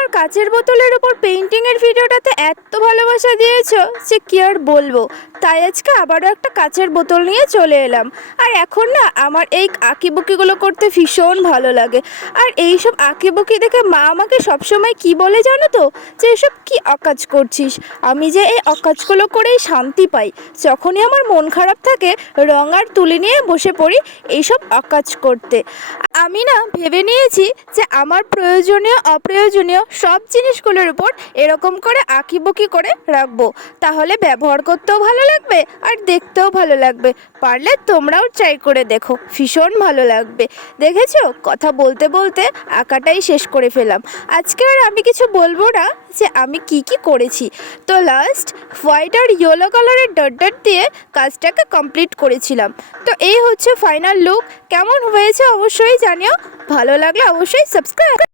আমার কাচের বোতলের উপর পেইন্টিংয়ের ভিডিওটাতে এত ভালোবাসা দিয়েছো যে কি আর বলবো। তাই আজকে আবারও একটা কাচের বোতল নিয়ে চলে এলাম। আর এখন না আমার এই আঁকিবুকিগুলো করতে ভীষণ ভালো লাগে। আর এই সব আঁকিবুকি দেখে মা আমাকে সবসময় কি বলে জানো তো, যে এসব কি অকাজ করছিস। আমি যে এই অকাজগুলো করেই শান্তি পাই। যখনই আমার মন খারাপ থাকে রং আর তুলি নিয়ে বসে পড়ি এইসব অকাজ করতে। আমি না ভেবে নিয়েছি যে আমার প্রয়োজনীয় অপ্রয়োজনীয় সব জিনিসগুলোর উপর এরকম করে আঁকিবুকি করে রাখবো, তাহলে ব্যবহার করতেও ভালো লাগবে আর দেখতেও ভালো লাগবে। পারলে তোমরাও ট্রাই করে দেখো, ভীষণ ভালো লাগবে। দেখেছো, কথা বলতে বলতে আঁকাটাই শেষ করে ফেলাম। আজকে আর আমি কিছু বলবো না যে আমি কি কি করেছি। তো লাস্ট হোয়াইট আর ইয়েলো কালারের ডট ডট দিয়ে কাজটাকে কমপ্লিট করেছিলাম। তো এই হচ্ছে ফাইনাল লুক। কেমন হয়েছে অবশ্যই জানিও, ভালো লাগলে অবশ্যই সাবস্ক্রাইব।